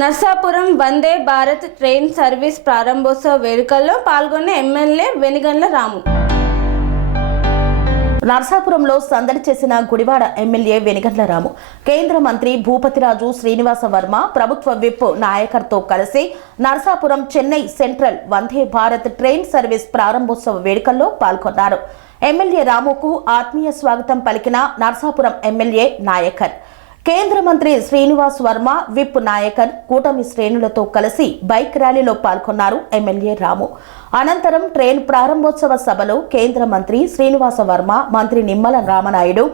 Narsapuram Vande Bharat train service ప్రారంభోత్సవ వేడుకల్లో పాల్గొన్న ఎమ్మెల్యే వెనిగండ్ల రాము. నర్సాపురంలో సందడి చేసిన గుడివాడ ఎమ్మెల్యే వెనిగండ్ల రాము కేంద్ర మంత్రి భూపతిరాజు శ్రీనివాస వర్మ, ప్రభుత్వ విప్ నాయకర్తో కలిసి Narsapuram Chennai central Vande Bharat train service ప్రారంభోత్సవ వేడుకల్లో పాల్గొన్నారు. ఎమ్మెల్యే రాముకు ఆత్మీయ స్వాగతం పలికిన నర్సాపురం ఎమ్మెల్యే నాయకర్, కేంద్ర మంత్రి శ్రీనివాస్ వర్మ, విప్ నాయకర్ కూటమి శ్రేణులతో కలిసి బైక్ ర్యాలీలో పాల్గొన్నారు ఎమ్మెల్యే రాము. అనంతరం ట్రైన్ ప్రారంభోత్సవ సభలో కేంద్ర మంత్రి శ్రీనివాస వర్మ, మంత్రి Nimmala Ramanaidu,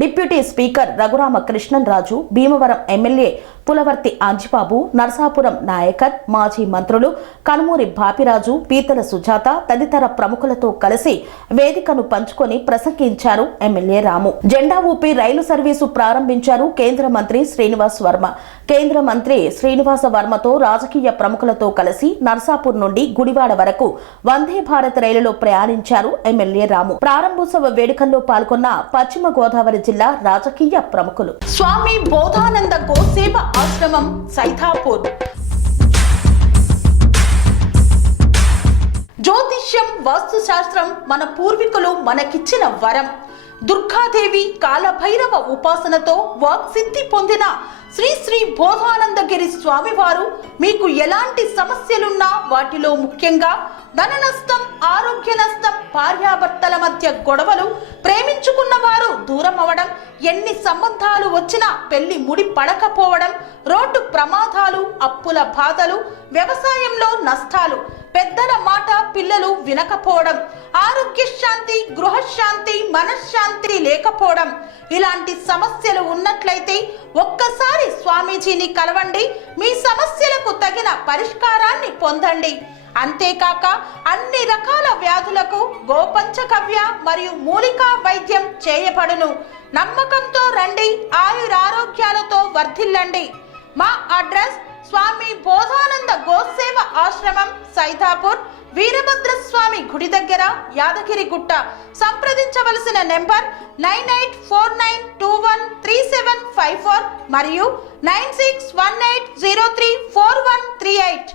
deputy speaker Raghurama Krishnamraju, Bhimavaram MLA Pulavarthi Anjibabu, Narsapuram Nayakar, మాజీ మంత్రులు కనుమూరి బాపిరాజు, పీతల సుజాత తదితర ప్రముఖులతో కలిసి వేదికను పంచుకొని ప్రసంగించారు ఎమ్మెల్యే రాము. జెండా ఊపి రైలు సర్వీసు ప్రారంభించారు కేంద్ర మంత్రి శ్రీనివాస్ వర్మ. కేంద్ర మంత్రి శ్రీనివాస వర్మతో రాజకీయ ప్రముఖులతో కలిసి నర్సాపూర్ నుండి గుడివాడ వరకు వందే భారత్ రైలులో ప్రయాణించారు ఎమ్మెల్యే రాము. ప్రారంభోత్సవ వేడుకల్లో పాల్గొన్న పశ్చిమ గోదావరి జిల్లా రాజకీయ ప్రముఖులు. స్వామి బోధానంద గోసేవ ఆశ్రమం సైథాపూర్. జ్యోతిష్యం, వాస్తు శాస్త్రం మన పూర్వీకులు మనకిచ్చిన వరం. దుర్గాదేవి, కాలభైరవ ఉపాసనతో వాక్సిద్ధి పొందిన శ్రీ శ్రీ బోధానందగిరి స్వామివారు మీకు ఎలాంటి సమస్యలున్నా, వాటిలో ముఖ్యంగా ధన నష్టం, ఆరోగ్య నష్టం, భార్యాభర్తల మధ్య గొడవలు, ప్రేమించుకున్న వారు దూరం అవడం, ఎన్ని సంబంధాలు వచ్చినా పెళ్లి ముడి పడకపోవడం, రోడ్డు ప్రమాదాలు, అప్పుల బాధలు, వ్యవసాయంలో నష్టాలు, పెద్దల మాట పిల్లలు వినకపోవడం, ఆరోగ్య శాంతి, గృహశాంతి, మనశ్శాంతి లేకపోవడం, ఇలాంటి సమస్యలు ఉన్నట్లయితే ఒక్కసారి స్వామీజీని కలవండి. మీ సమస్యలకు తగిన పరిష్కారాన్ని పొందండి. అంతేకాక అన్ని రకాల వ్యాధులకు గోపంచగవ్య మరియు మూలికా వైద్యం చేయబడును. నమ్మకంతో రండి, ఆయురారోగ్యాలతో వర్ధిల్లండి. మా అడ్రస్ స్వామి బోధానంద గోసేవ ఆశ్రమం, సైథాపూర్, వీరభద్రస్వామి గుడి దగ్గర, యాదగిరిగుట్ట. సంప్రదించవలసిన నెంబర్ 9849213754 మరియు 9618034138.